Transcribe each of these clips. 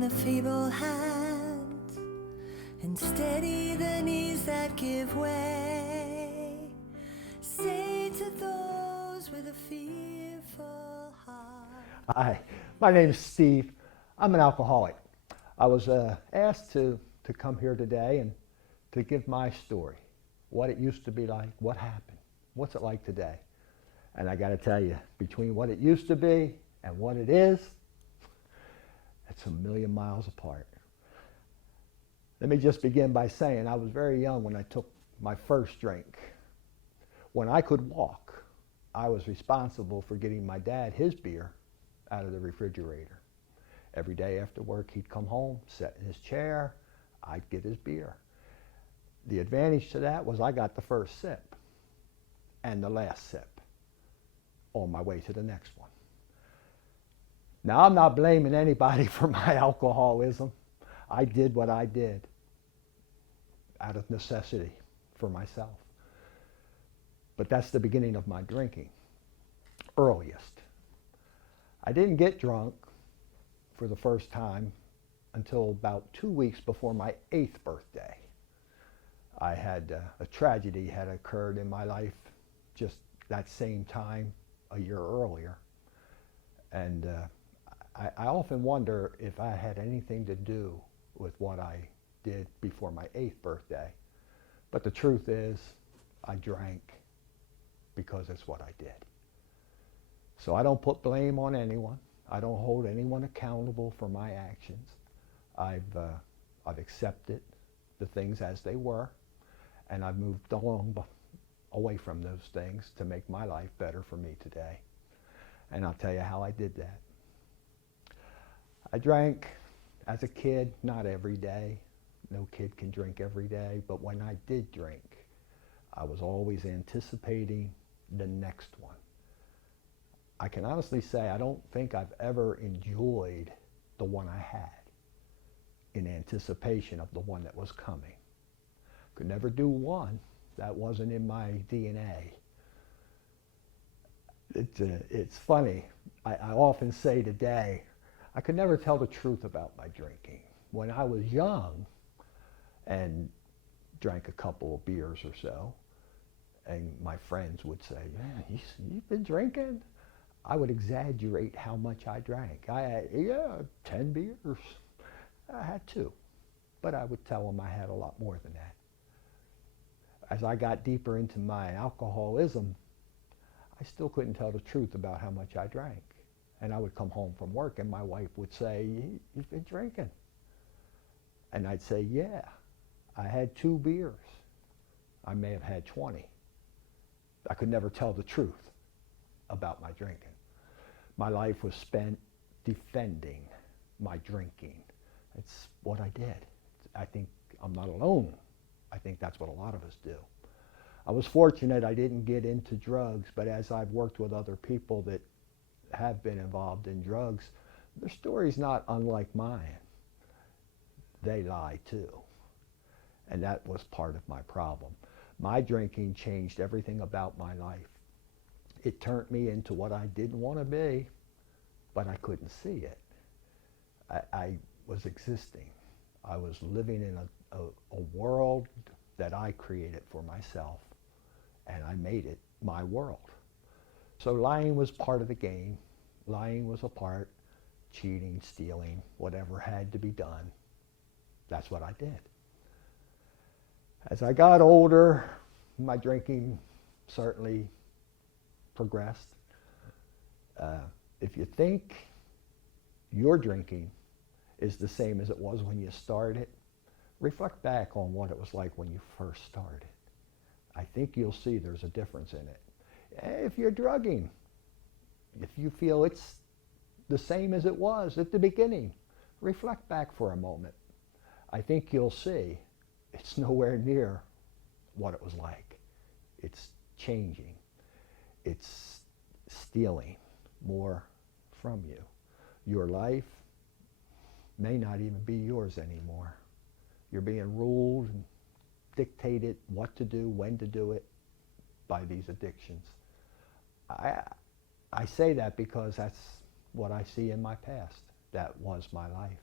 strengthen the feeble hands and steady the knees that give way. Say to those with a fearful heart. Hi, my name is Steve. I'm an alcoholic. I was asked to come here today and to give my story, what it used to be like, what happened, what's it like today. And I got to tell you, between what it used to be and what it is, it's a million miles apart. Let me just begin by saying I was very young when I took my first drink. When I could walk, I was responsible for getting my dad his beer out of the refrigerator. Every day after work, he'd come home, sit in his chair, I'd get his beer. The advantage to that was I got the first sip and the last sip on my way to the next one. Now, I'm not blaming anybody for my alcoholism. I did what I did out of necessity for myself. But that's the beginning of my drinking, earliest. I didn't get drunk for the first time until about 2 weeks before my 8th birthday. I had a tragedy had occurred in my life just that same time a year earlier. And I often wonder if I had anything to do with what I did before my 8th birthday. But the truth is, I drank because it's what I did. So I don't put blame on anyone. I don't hold anyone accountable for my actions. I've accepted the things as they were, and I've moved away from those things to make my life better for me today. And I'll tell you how I did that. I drank as a kid, not every day. No kid can drink every day, but when I did drink, I was always anticipating the next one. I can honestly say I don't think I've ever enjoyed the one I had in anticipation of the one that was coming. Could never do one. That wasn't in my DNA. It's funny. I often say today, I could never tell the truth about my drinking. When I was young and drank a couple of beers or so, and my friends would say, "Man, you've been drinking?" I would exaggerate how much I drank. I had, 10 beers. I had 2. But I would tell them I had a lot more than that. As I got deeper into my alcoholism, I still couldn't tell the truth about how much I drank. And I would come home from work and my wife would say, "You've been drinking." And I'd say, "Yeah, I had 2 beers. I may have had 20. I could never tell the truth about my drinking. My life was spent defending my drinking. It's what I did. I think I'm not alone. I think that's what a lot of us do. I was fortunate I didn't get into drugs, but as I've worked with other people that have been involved in drugs, their story's not unlike mine. They lie too. And that was part of my problem. My drinking changed everything about my life. It turned me into what I didn't want to be, but I couldn't see it. I was existing. I was living in a world that I created for myself, and I made it my world. So lying was part of the game. Lying was a part, cheating, stealing, whatever had to be done. That's what I did. As I got older, my drinking certainly progressed. If you think your drinking is the same as it was when you started, reflect back on what it was like when you first started. I think you'll see there's a difference in it. If you're drugging, if you feel it's the same as it was at the beginning, reflect back for a moment. I think you'll see it's nowhere near what it was like. It's changing. It's stealing more from you. Your life may not even be yours anymore. You're being ruled and dictated what to do, when to do it by these addictions. I say that because that's what I see in my past. That was my life.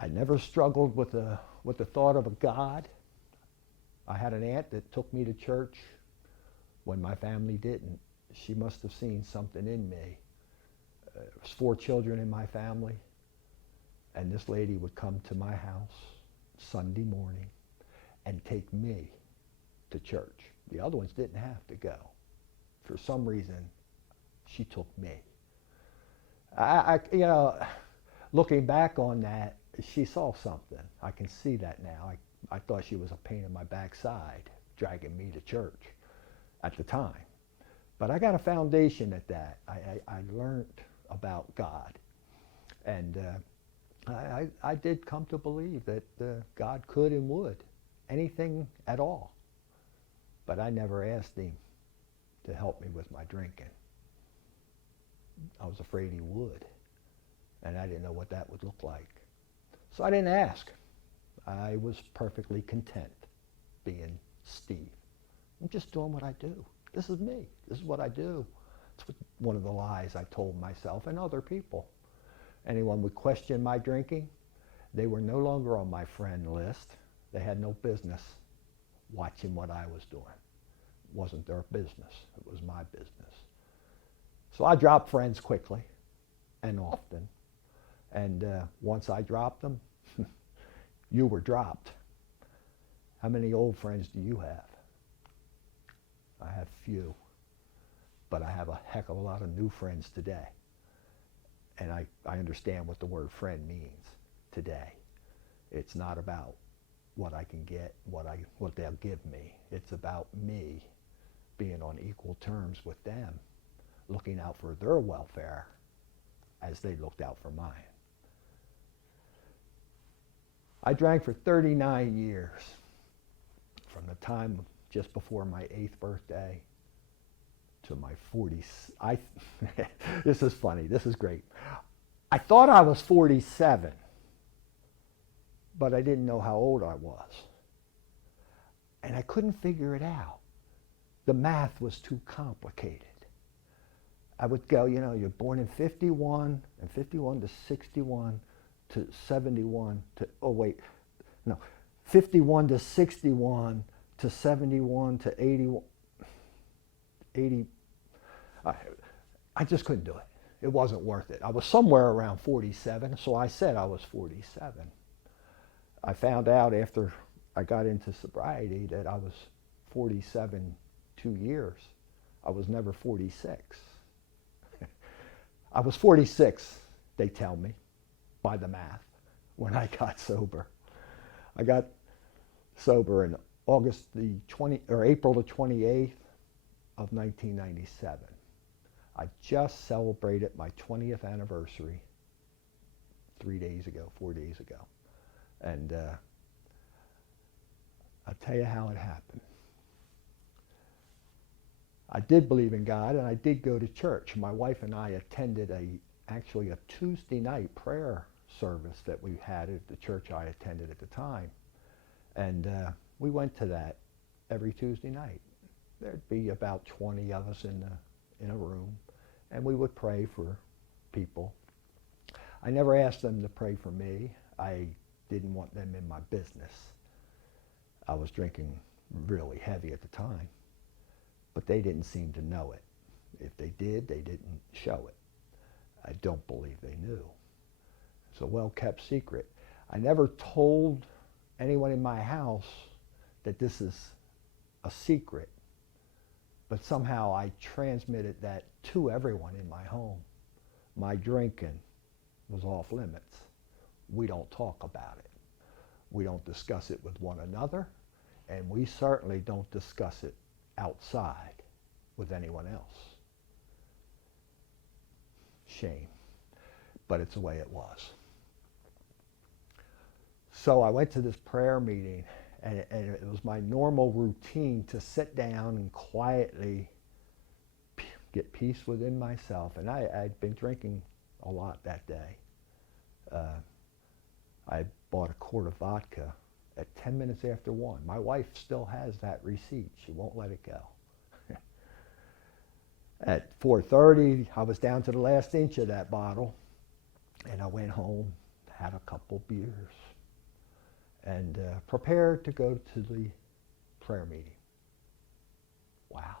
I never struggled with the thought of a God. I had an aunt that took me to church when my family didn't. She must have seen something in me. There was 4 children in my family, and this lady would come to my house Sunday morning and take me to church. The other ones didn't have to go. For some reason, she took me. Looking back on that, she saw something. I can see that now. I thought she was a pain in my backside, dragging me to church at the time. But I got a foundation at that. I learned about God. And I did come to believe that God could and would. Anything at all. But I never asked him to help me with my drinking. I was afraid he would. And I didn't know what that would look like. So I didn't ask. I was perfectly content being Steve. I'm just doing what I do. This is me. This is what I do. It's one of the lies I told myself and other people. Anyone would question my drinking, they were no longer on my friend list. They had no business watching what I was doing. It wasn't their business. It was my business. So I dropped friends quickly and often. And once I dropped them, you were dropped. How many old friends do you have? I have few, but I have a heck of a lot of new friends today. And I understand what the word friend means today. It's not about what I can get, what they'll give me. It's about me being on equal terms with them, looking out for their welfare as they looked out for mine. I drank for 39 years, from the time just before my 8th birthday to my 40th. This is funny. This is great. I thought I was 47, but I didn't know how old I was. And I couldn't figure it out. The math was too complicated. I would go, you're born in 51, and 51 to 61 to 71 to, 51 to 61 to 71 to 80. I just couldn't do it. It wasn't worth it. I was somewhere around 47, so I said I was 47. I found out after I got into sobriety that I was 47 2 years. I was never 46. I was 46, they tell me, by the math, when I got sober. I got sober in April the 28th of 1997. I just celebrated my 20th anniversary 4 days ago. And I'll tell you how it happened. I did believe in God, and I did go to church. My wife and I attended actually a Tuesday night prayer service that we had at the church I attended at the time. And we went to that every Tuesday night. There'd be about 20 of us in a room, and we would pray for people. I never asked them to pray for me. I didn't want them in my business. I was drinking really heavy at the time, but they didn't seem to know it. If they did, they didn't show it. I don't believe they knew. It's a well-kept secret. I never told anyone in my house that this is a secret, but somehow I transmitted that to everyone in my home. My drinking was off limits. We don't talk about it. We don't discuss it with one another, and we certainly don't discuss it outside with anyone else. Shame, but it's the way it was. So I went to this prayer meeting, and it was my normal routine to sit down and quietly get peace within myself. And I'd been drinking a lot that day. I bought a quart of vodka at 10 minutes after 1. My wife still has that receipt. She won't let it go. At 4:30, I was down to the last inch of that bottle, and I went home, had a couple beers, and prepared to go to the prayer meeting. Wow.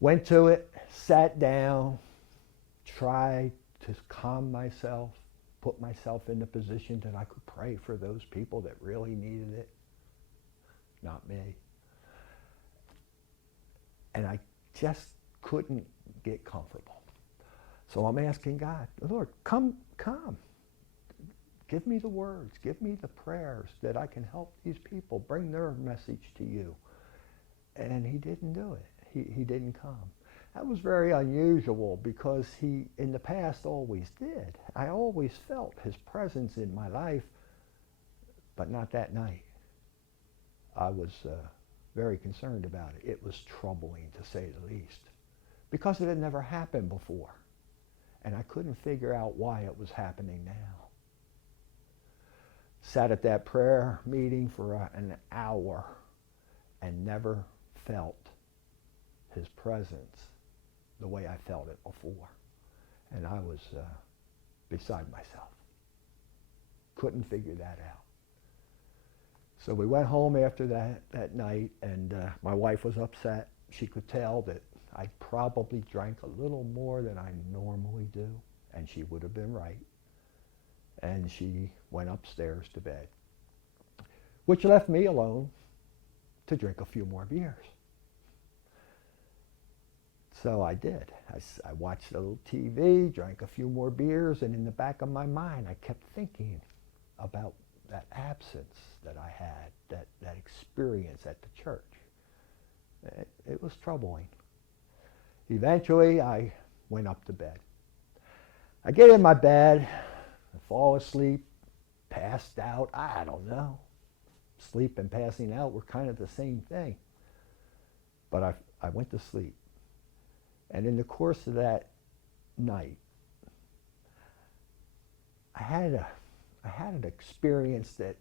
Went to it, sat down, tried to calm myself, put myself in the position that I could pray for those people that really needed it. Not me. And I just couldn't get comfortable. So I'm asking God, Lord, come. Give me the words, give me the prayers that I can help these people bring their message to you. And he didn't do it. He didn't come. That was very unusual because he, in the past, always did. I always felt his presence in my life, but not that night. I was very concerned about it. It was troubling, to say the least, because it had never happened before. And I couldn't figure out why it was happening now. Sat at that prayer meeting for an hour and never felt his presence the way I felt it before. And I was beside myself. Couldn't figure that out. So we went home after that night, and my wife was upset. She could tell that I probably drank a little more than I normally do, and she would have been right. And she went upstairs to bed, which left me alone to drink a few more beers. So I did. I watched a little TV, drank a few more beers, and in the back of my mind, I kept thinking about that absence that I had, that experience at the church. It was troubling. Eventually, I went up to bed. I get in my bed, I fall asleep, passed out, I don't know. Sleep and passing out were kind of the same thing. But I went to sleep. And in the course of that night, I had an experience that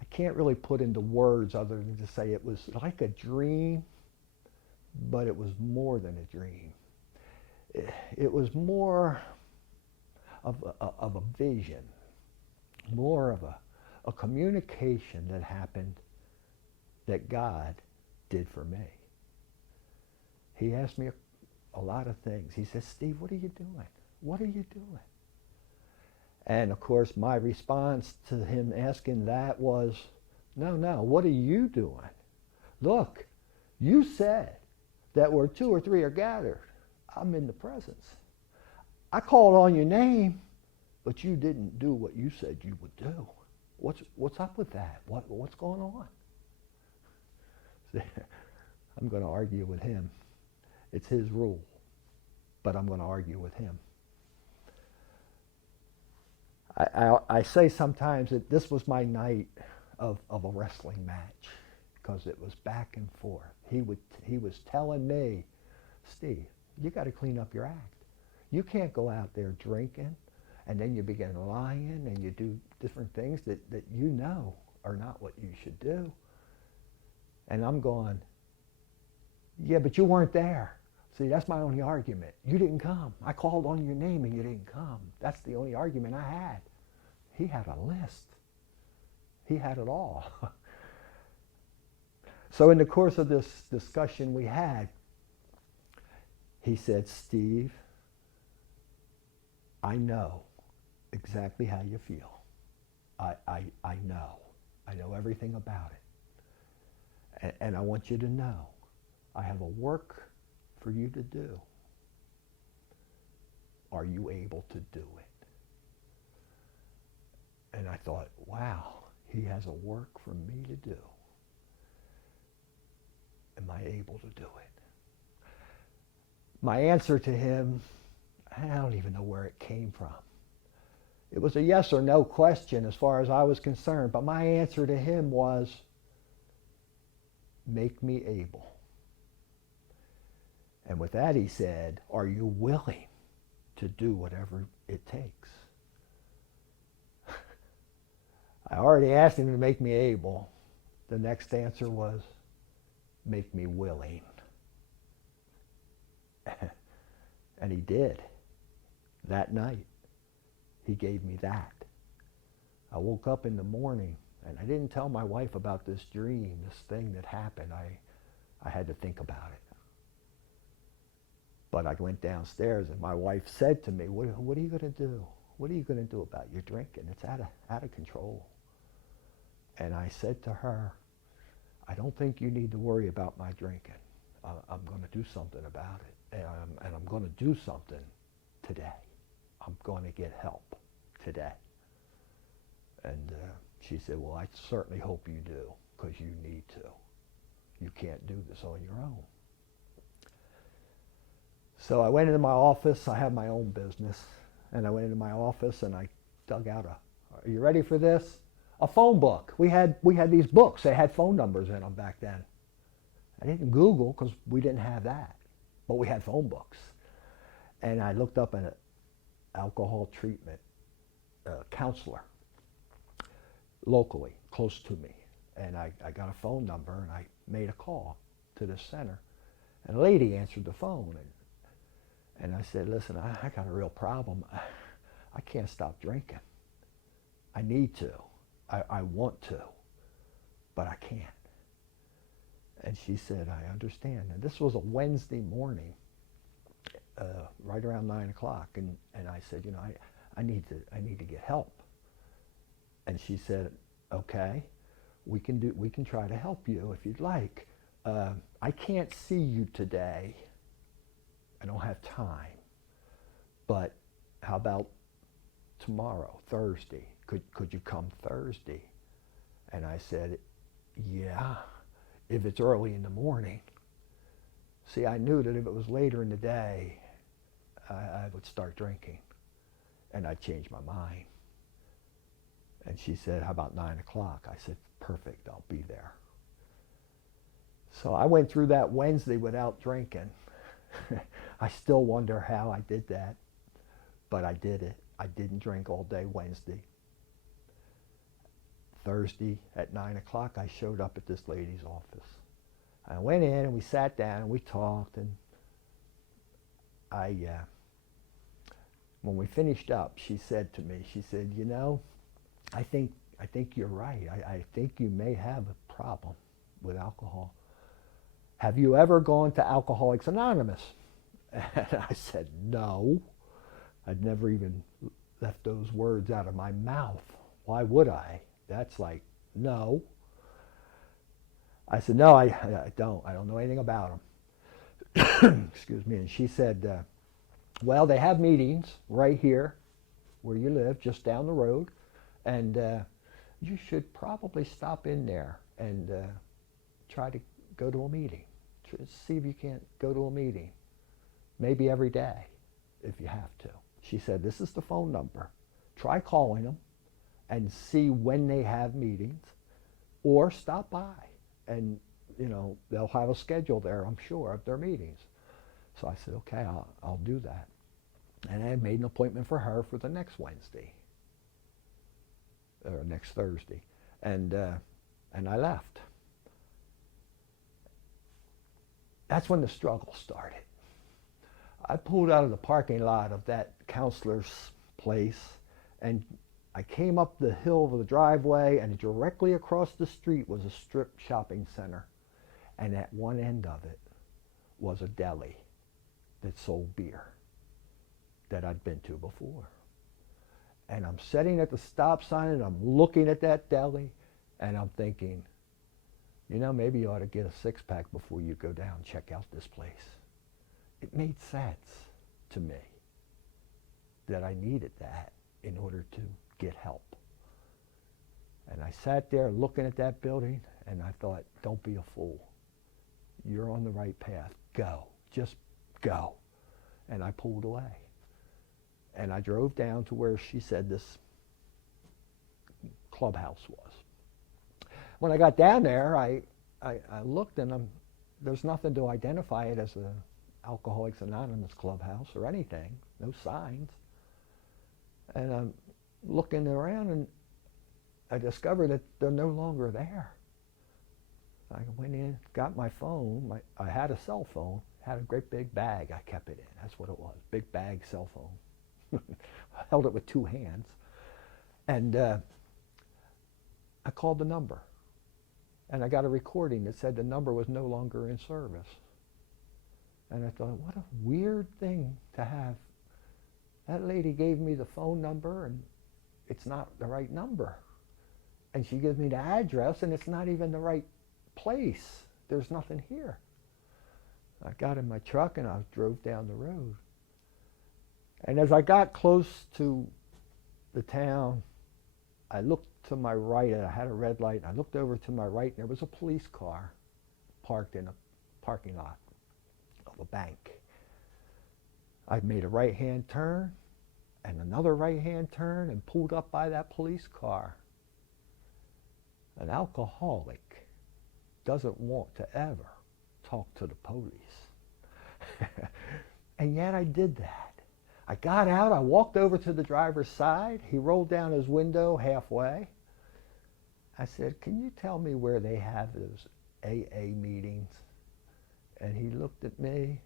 I can't really put into words other than to say it was like a dream, but it was more than a dream. It was more of a vision, more of a communication that happened that God did for me. He asked me a lot of things. He said, Steve, what are you doing? What are you doing? And of course, my response to him asking that was, no, what are you doing? Look, you said that where 2 or 3 are gathered, I'm in the presence. I called on your name, but you didn't do what you said you would do. What's up with that? What's going on? I'm going to argue with him. It's his rule, but I'm going to argue with him. I say sometimes that this was my night of a wrestling match because it was back and forth. He was telling me, Steve, you got to clean up your act. You can't go out there drinking and then you begin lying and you do different things that you know are not what you should do. And I'm going, yeah, but you weren't there. See, that's my only argument. You didn't come. I called on your name and you didn't come. That's the only argument I had. He had a list. He had it all. So in the course of this discussion we had, he said, Steve, I know exactly how you feel. I know. I know everything about it. And I want you to know, I have a work for you to do. Are you able to do it? And I thought, wow, he has a work for me to do. Am I able to do it? My answer to him, I don't even know where it came from. It was a yes or no question as far as I was concerned, but my answer to him was, make me able. And with that he said, are you willing to do whatever it takes? I already asked him to make me able. The next answer was, make me willing. And he did that night. he gave me that. I woke up in the morning, and I didn't tell my wife about this dream, this thing that happened. I had to think about it. But I went downstairs, and my wife said to me, what are you going to do? What are you going to do about your drinking? It's out of control. And I said to her, I don't think you need to worry about my drinking. I'm going to do something about it. And I'm going to do something today. I'm going to get help today. And she said, well, I certainly hope you do, because you need to. You can't do this on your own. So I went into my office. I have my own business. And I went into my office and I dug out are you ready for this? A phone book. We had these books. They had phone numbers in them back then. I didn't Google because we didn't have that. But we had phone books. And I looked up an alcohol treatment counselor locally, close to me. And I got a phone number and I made a call to this center. And a lady answered the phone. And I said, listen, I got a real problem. I can't stop drinking. I need to. I want to, but I can't. And she said, I understand. And this was a Wednesday morning, right around 9 o'clock. And I said, you know, I need to get help. And she said, okay, we can try to help you if you'd like. I can't see you today. I don't have time. But how about tomorrow, Thursday? Could you come Thursday? And I said, yeah, if it's early in the morning. See, I knew that if it was later in the day, I would start drinking. And I'd change my mind. And she said, how about 9 o'clock? I said, perfect, I'll be there. So I went through that Wednesday without drinking. I still wonder how I did that, but I did it. I didn't drink all day Wednesday. Thursday at 9 o'clock, I showed up at this lady's office. I went in and we sat down and we talked, and when we finished up, she said to me, she said, you know, I think you're right. I think you may have a problem with alcohol. Have you ever gone to Alcoholics Anonymous? And I said, no. I'd never even left those words out of my mouth. Why would I? That's like, no. I said, no, I don't. I don't know anything about them. Excuse me. And she said, well, they have meetings right here where you live, just down the road. And you should probably stop in there and try to go to a meeting. See if you can't go to a meeting. Maybe every day, if you have to. She said, this is the phone number. Try calling them and see when they have meetings, or stop by. And, you know, they'll have a schedule there, I'm sure, of their meetings. So I said, okay, I'll do that. And I made an appointment for her for the next Wednesday, or next Thursday. And I left. That's when the struggle started. I pulled out of the parking lot of that counselor's place, and I came up the hill of the driveway, and directly across the street was a strip shopping center. And at one end of it was a deli that sold beer that I'd been to before. And I'm sitting at the stop sign, and I'm looking at that deli, and I'm thinking, you know, maybe you ought to get a six-pack before you go down and check out this place. It made sense to me that I needed that in order to get help. And I sat there looking at that building, and I thought, don't be a fool. You're on the right path. Go. Just go. And I pulled away. And I drove down to where she said this clubhouse was. When I got down there, I looked, and there's nothing to identify it as a Alcoholics Anonymous clubhouse or anything. No signs. And I'm looking around, and I discovered that they're no longer there. I went in, got my phone. I had a cell phone. Had a great big bag. I kept it in. That's what it was. Big bag cell phone. held it with two hands. And I called the number. And I got a recording that said the number was no longer in service. And I thought, what a weird thing to have. That lady gave me the phone number, and it's not the right number. And she gives me the address, and it's not even the right place. There's nothing here. I got in my truck, and I drove down the road. And as I got close to the town, I looked to my right, and I had a red light, and I looked over to my right, and there was a police car parked in a parking lot of a bank. I made a right-hand turn and another right-hand turn and pulled up by that police car. An alcoholic doesn't want to ever talk to the police. And yet I did that. I got out, I walked over to the driver's side. He rolled down his window halfway. I said, can you tell me where they have those AA meetings? And he looked at me,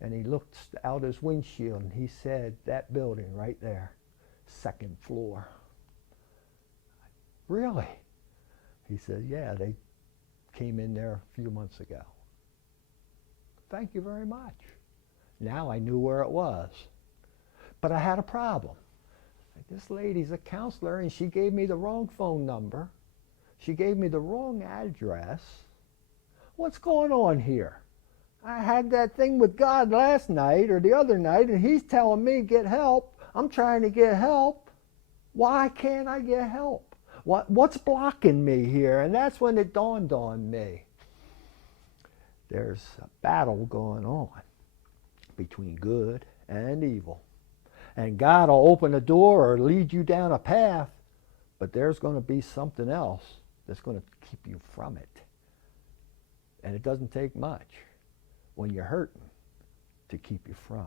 and he looked out his windshield, and he said, that building right there, 2nd floor. Really? He said, yeah, they came in there a few months ago. Thank you very much. Now I knew where it was. But I had a problem. This lady's a counselor, and she gave me the wrong phone number. She gave me the wrong address. What's going on here? I had that thing with God last night or the other night, and he's telling me get help. I'm trying to get help. Why can't I get help? What's blocking me here? And that's when it dawned on me. There's a battle going on between good and evil. And God will open a door or lead you down a path, but there's going to be something else that's going to keep you from it. And it doesn't take much when you're hurting to keep you from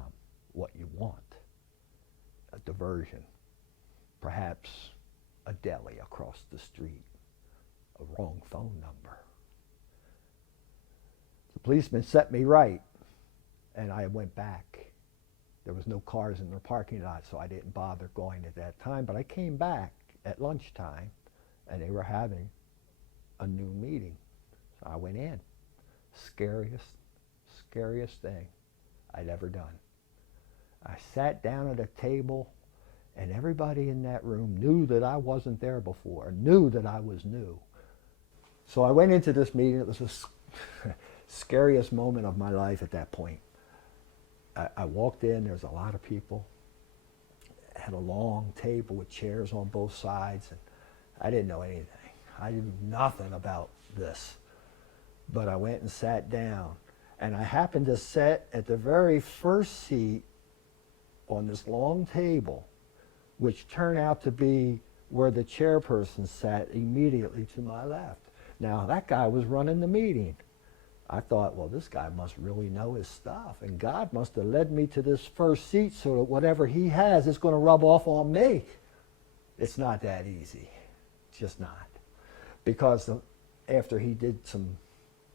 what you want. A diversion, perhaps a deli across the street, a wrong phone number. The policeman set me right, and I went back. There was no cars in the parking lot, so I didn't bother going at that time. But I came back at lunchtime, and they were having a new meeting. So I went in. Scariest thing I'd ever done. I sat down at a table, and everybody in that room knew that I wasn't there before, knew that I was new. So I went into this meeting. It was the scariest moment of my life at that point. I walked in, there's a lot of people. I had a long table with chairs on both sides, and I didn't know anything. I knew nothing about this. But I went and sat down, and I happened to sit at the very first seat on this long table, which turned out to be where the chairperson sat immediately to my left. Now, that guy was running the meeting. I thought, well, this guy must really know his stuff, and God must have led me to this first seat so that whatever he has is going to rub off on me. It's not that easy. It's just not. Because after he did some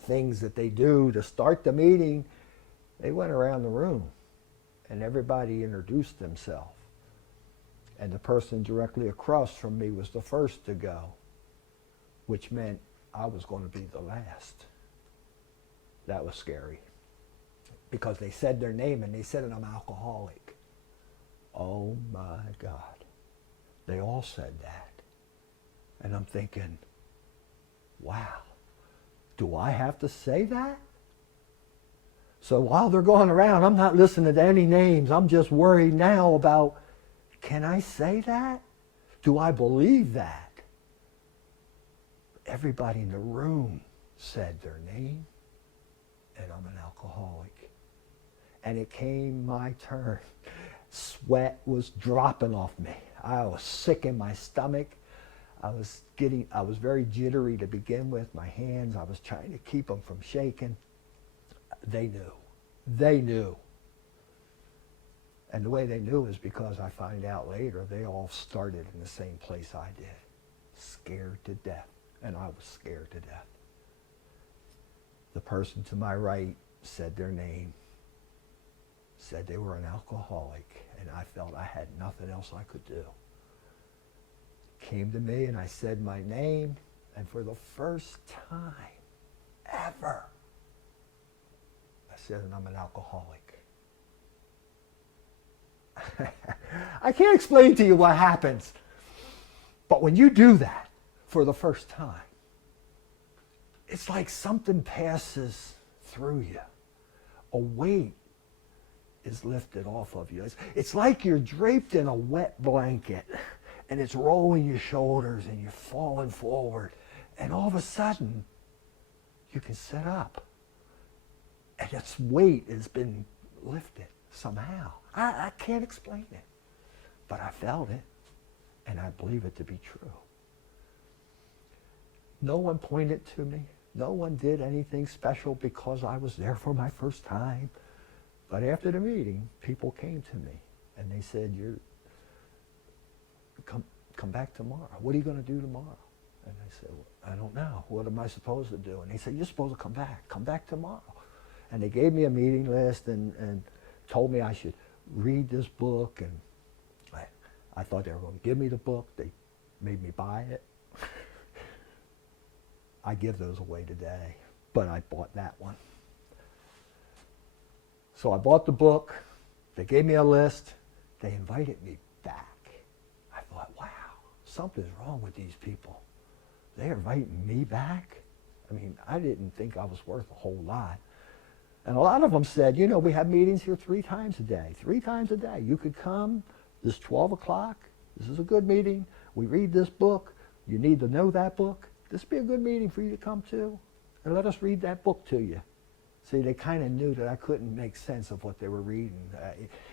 things that they do to start the meeting, they went around the room, and everybody introduced themselves. And the person directly across from me was the first to go, which meant I was going to be the last. That was scary, because they said their name, and they said I'm alcoholic. Oh my God. They all said that. And I'm thinking, wow, do I have to say that? So while they're going around, I'm not listening to any names. I'm just worried now about, can I say that? Do I believe that? Everybody in the room said their name, and I'm an alcoholic. And it came my turn. Sweat was dropping off me. I was sick in my stomach. I was very jittery to begin with. My hands, I was trying to keep them from shaking. They knew. They knew. And the way they knew is because I find out later they all started in the same place I did. Scared to death. And I was scared to death. The person to my right said their name, said they were an alcoholic, and I felt I had nothing else I could do. Came to me and I said my name, and for the first time ever, I said, I'm an alcoholic. I can't explain to you what happens, but when you do that for the first time, it's like something passes through you. A weight is lifted off of you. It's like you're draped in a wet blanket and it's rolling your shoulders and you're falling forward. And all of a sudden, you can sit up. And its weight has been lifted somehow. I can't explain it. But I felt it. And I believe it to be true. No one pointed to me. No one did anything special because I was there for my first time. But after the meeting, people came to me and they said, come back tomorrow. What are you going to do tomorrow? And I said, well, I don't know. What am I supposed to do? And they said, you're supposed to come back. Come back tomorrow. And they gave me a meeting list and told me I should read this book. And I thought they were going to give me the book. They made me buy it. I give those away today, but I bought that one. So I bought the book. They gave me a list. They invited me back. I thought, wow, something's wrong with these people. They're inviting me back? I mean, I didn't think I was worth a whole lot. And a lot of them said, you know, we have meetings here 3 times a day. 3 times a day. You could come. This 12 o'clock. This is a good meeting. We read this book. You need to know that book. This would be a good meeting for you to come to. And let us read that book to you. See, they kind of knew that I couldn't make sense of what they were reading.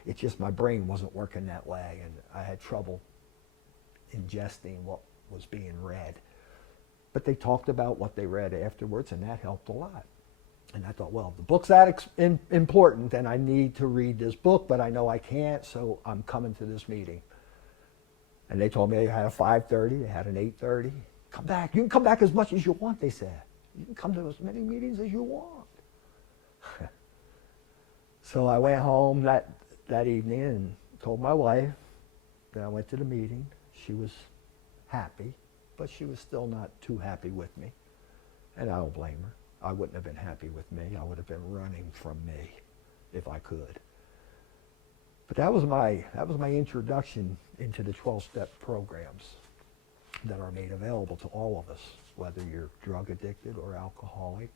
It's just my brain wasn't working that way, and I had trouble ingesting what was being read. But they talked about what they read afterwards, and that helped a lot. And I thought, well, if the book's that important, then I need to read this book, but I know I can't, so I'm coming to this meeting. And they told me they had a 5:30, they had an 8:30. Come back. You can come back as much as you want, they said. You can come to as many meetings as you want. So I went home that evening and told my wife that I went to the meeting. She was happy, but she was still not too happy with me. And I don't blame her. I wouldn't have been happy with me. I would have been running from me if I could. But that was my introduction into the 12-step programs that are made available to all of us, whether you're drug addicted or alcoholic,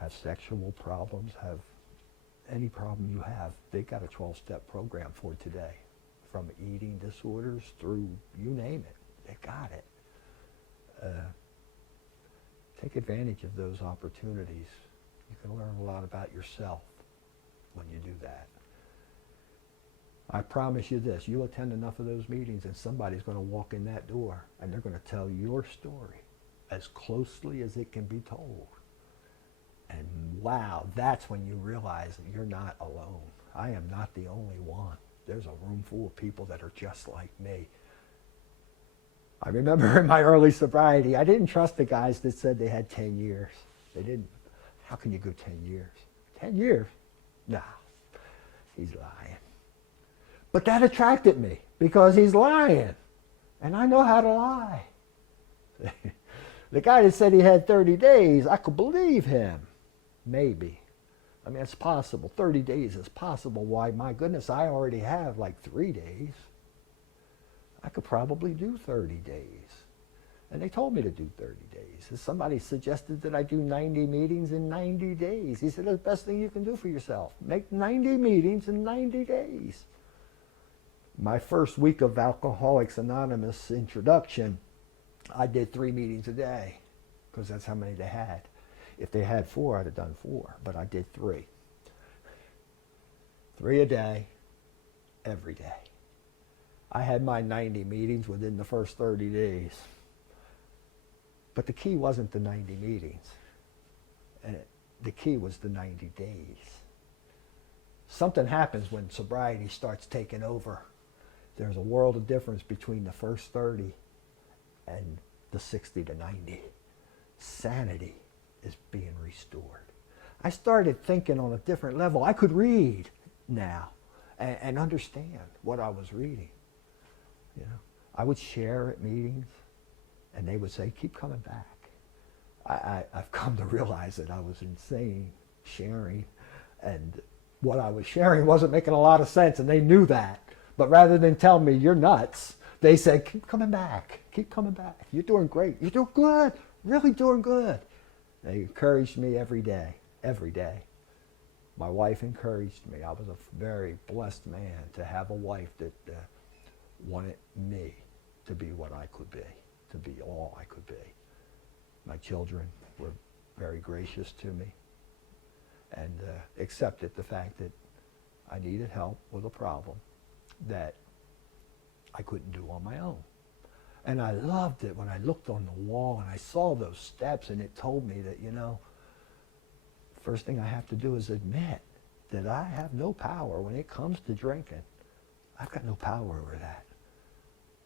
have sexual problems, have any problem you have. They've got a 12-step program for today, from eating disorders through you name it. They've got it. Take advantage of those opportunities. You can learn a lot about yourself when you do that. I promise you this, you attend enough of those meetings and somebody's going to walk in that door and they're going to tell your story as closely as it can be told. And wow, that's when you realize that you're not alone. I am not the only one. There's a room full of people that are just like me. I remember in my early sobriety, I didn't trust the guys that said they had 10 years. They didn't. How can you go 10 years? 10 years? Nah, he's lying. But that attracted me because he's lying. And I know how to lie. The guy that said he had 30 days, I could believe him. Maybe. I mean, it's possible. 30 days is possible. Why, my goodness, I already have like 3 days. I could probably do 30 days. And they told me to do 30 days. And somebody suggested that I do 90 meetings in 90 days. He said, that's the best thing you can do for yourself. Make 90 meetings in 90 days. My first week of Alcoholics Anonymous introduction, I did 3 meetings a day because that's how many they had. If they had 4, I'd have done 4, but I did 3. 3 a day, every day. I had my 90 meetings within the first 30 days. But the key wasn't the 90 meetings. The key was the 90 days. Something happens when sobriety starts taking over. There's a world of difference between the first 30 and the 60 to 90. Sanity is being restored. I started thinking on a different level. I could read. now and understand what I was reading. You know, I would share at meetings, and they would say, keep coming back. I've come to realize that I was insane sharing, and what I was sharing wasn't making a lot of sense, and they knew that. But rather than tell me, you're nuts, they said, keep coming back, keep coming back. You're doing great, you're doing good, really doing good. They encouraged me every day, every day. My wife encouraged me. I was a very blessed man to have a wife that wanted me to be what I could be, to be all I could be. My children were very gracious to me and accepted the fact that I needed help with a problem that I couldn't do on my own. And I loved it when I looked on the wall and I saw those steps, and it told me that, you know, first thing I have to do is admit that I have no power when it comes to drinking. I've got no power over that.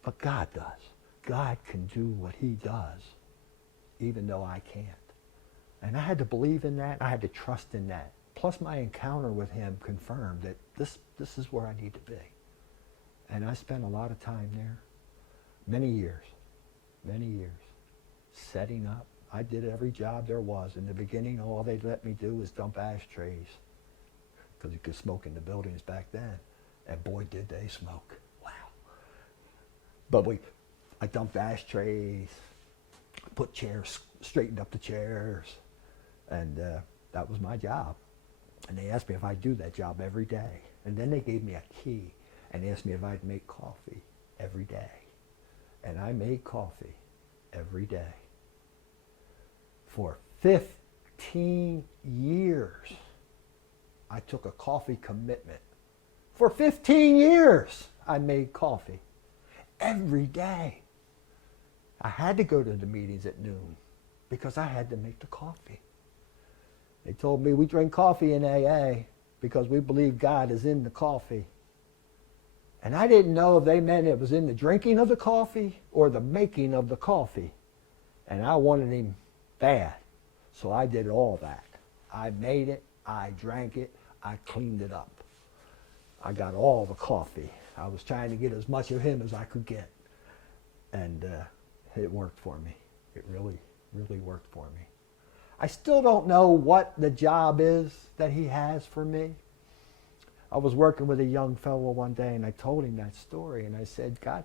But God does. God can do what he does, even though I can't. And I had to believe in that. I had to trust in that. Plus my encounter with him confirmed that this is where I need to be. And I spent a lot of time there, many years, setting up. I did every job there was. In the beginning, all they'd let me do was dump ashtrays, because you could smoke in the buildings back then. And boy, did they smoke. Wow. But I dumped ashtrays, put chairs, straightened up the chairs, and that was my job. And they asked me if I'd do that job every day. And then they gave me a key and asked me if I'd make coffee every day. And I made coffee every day. For 15 years, I took a coffee commitment. For 15 years, I made coffee every day. I had to go to the meetings at noon because I had to make the coffee. They told me we drink coffee in AA because we believe God is in the coffee. And I didn't know if they meant it was in the drinking of the coffee or the making of the coffee. And I wanted him bad. So I did all that. I made it, I drank it, I cleaned it up. I got all the coffee. I was trying to get as much of him as I could get. And it worked for me. It really, really worked for me. I still don't know what the job is that he has for me. I was working with a young fellow one day, and I told him that story, and I said, God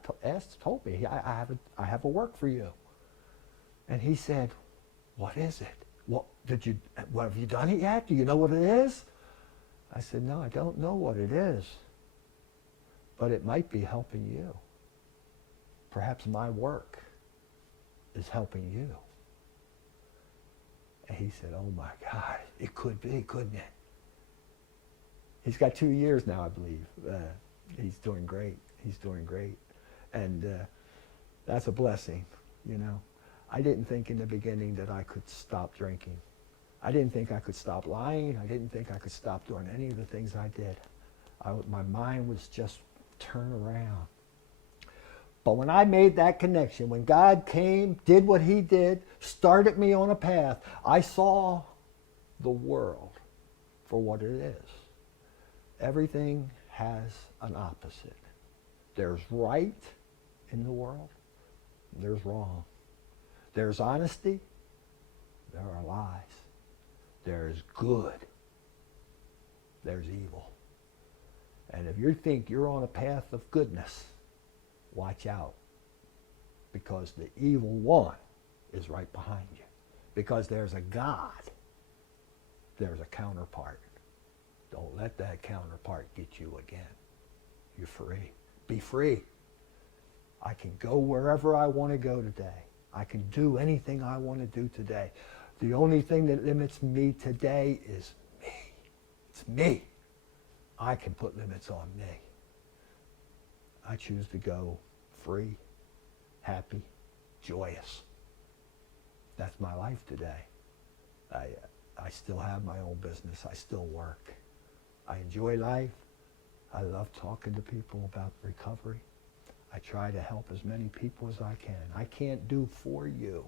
told me, I have a work for you. And he said, what is it? What have you done it yet? Do you know what it is? I said, no, I don't know what it is, but it might be helping you. Perhaps my work is helping you. And he said, oh my God, it could be, couldn't it? He's got 2 years now, I believe. He's doing great. He's doing great. And that's a blessing, you know. I didn't think in the beginning that I could stop drinking. I didn't think I could stop lying. I didn't think I could stop doing any of the things I did. My mind was just turned around. But when I made that connection, when God came, did what he did, started me on a path, I saw the world for what it is. Everything has an opposite. There's right in the world. There's wrong. There's honesty. There are lies. There's good. There's evil. And if you think you're on a path of goodness, watch out. Because the evil one is right behind you. Because there's a God. There's a counterpart. Don't let that counterpart get you again. You're free. Be free. I can go wherever I want to go today. I can do anything I want to do today. The only thing that limits me today is me. It's me. I can put limits on me. I choose to go free, happy, joyous. That's my life today. I still have my own business. I still work. I enjoy life. I love talking to people about recovery. I try to help as many people as I can. I can't do for you,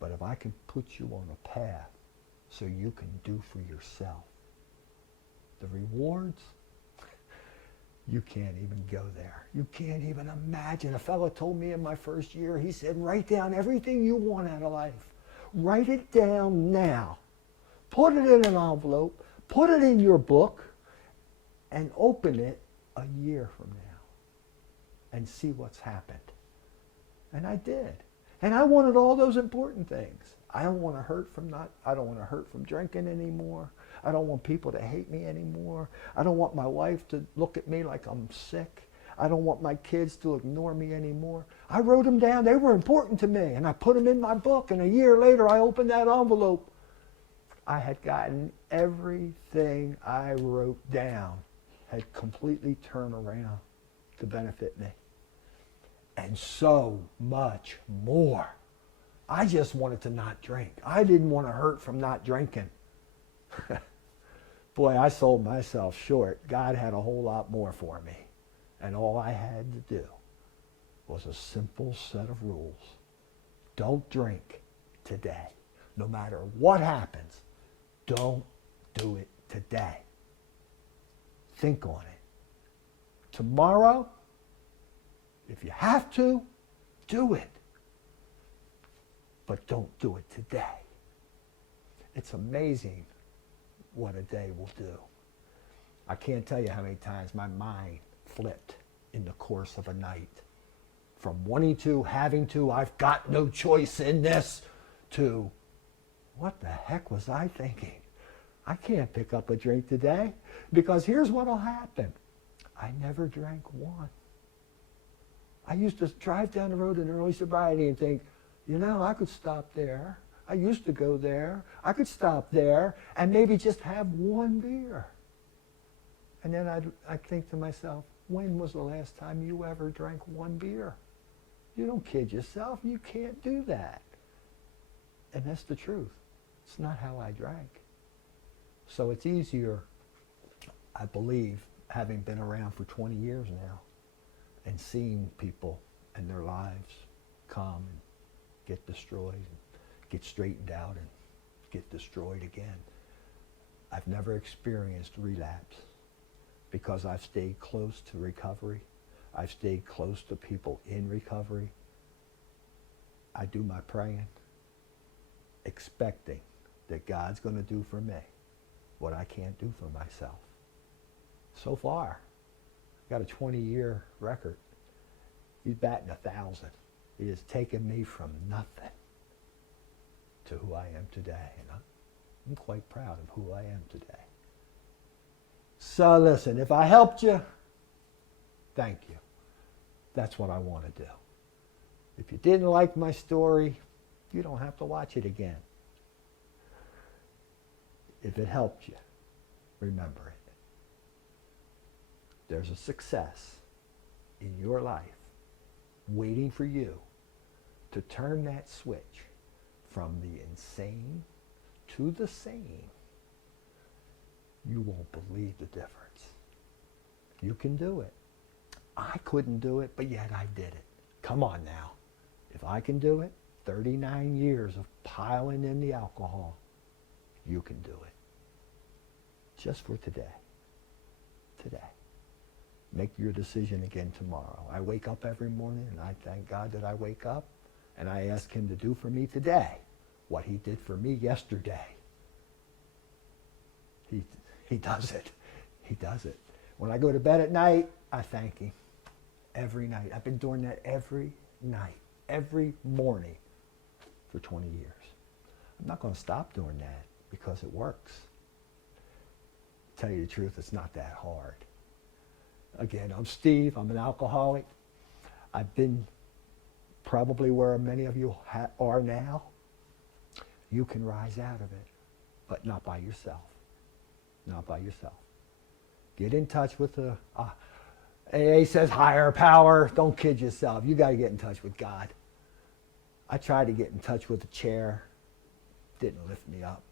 but if I can put you on a path so you can do for yourself, The rewards, you can't even go there. You can't even imagine. A fellow told me in my first year, he said, write down everything you want out of life. Write it down now. Put it in an envelope. Put it in your book and open it a year from now and see what's happened. And I did. And I wanted all those important things. I don't want to hurt from drinking anymore. I don't want people to hate me anymore. I don't want my wife to look at me like I'm sick. I don't want my kids to ignore me anymore. I wrote them down. They were important to me. And I put them in my book. And a year later, I opened that envelope. I had gotten everything I wrote down had completely turned around to benefit me. And so much more. I just wanted to not drink. I didn't want to hurt from not drinking. Boy, I sold myself short. God had a whole lot more for me. And all I had to do was a simple set of rules. Don't drink today. No matter what happens, don't do it today. Think on it. Tomorrow, if you have to, do it. But don't do it today. It's amazing what a day will do. I can't tell you how many times my mind flipped in the course of a night. From wanting to, having to, I've got no choice in this, to what the heck was I thinking? I can't pick up a drink today because here's what'll happen. I never drank one. I used to drive down the road in early sobriety and think, you know, I could stop there. I used to go there. I could stop there and maybe just have one beer. And then I'd think to myself, when was the last time you ever drank one beer? You don't kid yourself. You can't do that. And that's the truth. It's not how I drank. So it's easier, I believe, having been around for 20 years now and seeing people and their lives come and get destroyed, and get straightened out and get destroyed again. I've never experienced relapse because I've stayed close to recovery. I've stayed close to people in recovery. I do my praying, expecting that God's going to do for me what I can't do for myself. So far, I've got a 20-year record. He's batting 1,000. He has taken me from nothing to who I am today. And I'm quite proud of who I am today. So listen, if I helped you, thank you. That's what I want to do. If you didn't like my story, you don't have to watch it again. If it helped you, remember it. There's a success in your life waiting for you to turn that switch from the insane to the sane. You won't believe the difference. You can do it. I couldn't do it, but yet I did it. Come on now. If I can do it, 39 years of piling in the alcohol, you can do it. Just for today. Today. Make your decision again tomorrow. I wake up every morning and I thank God that I wake up, and I ask him to do for me today what he did for me yesterday. He does it. He does it. When I go to bed at night, I thank him. Every night. I've been doing that every night, every morning for 20 years. I'm not going to stop doing that because it works. To tell you the truth, it's not that hard. Again, I'm Steve. I'm an alcoholic. I've been probably where many of you are now. You can rise out of it, but not by yourself. Not by yourself. Get in touch with the AA says higher power. Don't kid yourself. You got to get in touch with God. I tried to get in touch with the chair. Didn't lift me up.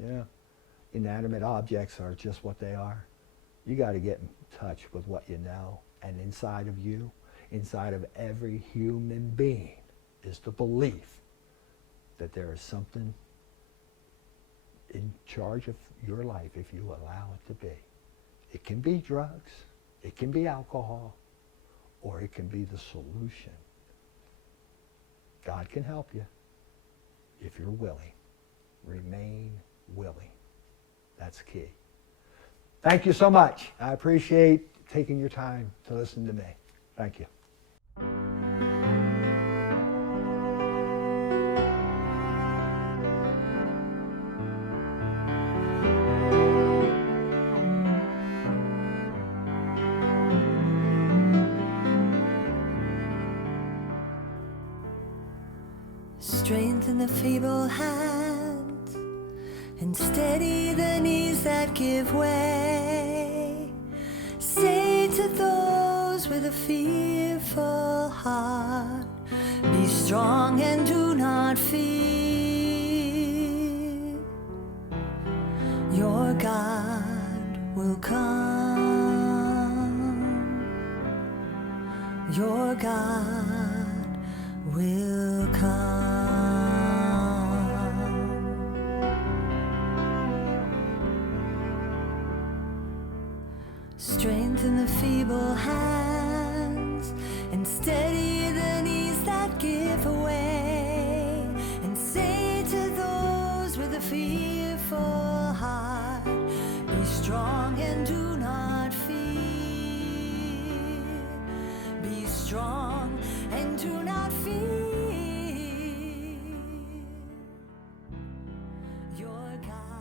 Yeah. Inanimate objects are just what they are. You got to get in touch with what you know. And inside of you, inside of every human being, is the belief that there is something in charge of your life if you allow it to be. It can be drugs, it can be alcohol, or it can be the solution. God can help you if you're willing. Remain willing. That's key. Thank you so much. I appreciate taking your time to listen to me. Thank you. Strengthen the feeble hands and steady the knees that give way. Say to those with a fearful heart, be strong and do not fear. Your God will come. Your God will come. Strengthen the feeble hands and steady the knees that give way. And say to those with a fearful heart, be strong and do not fear. Be strong and do not fear. Your God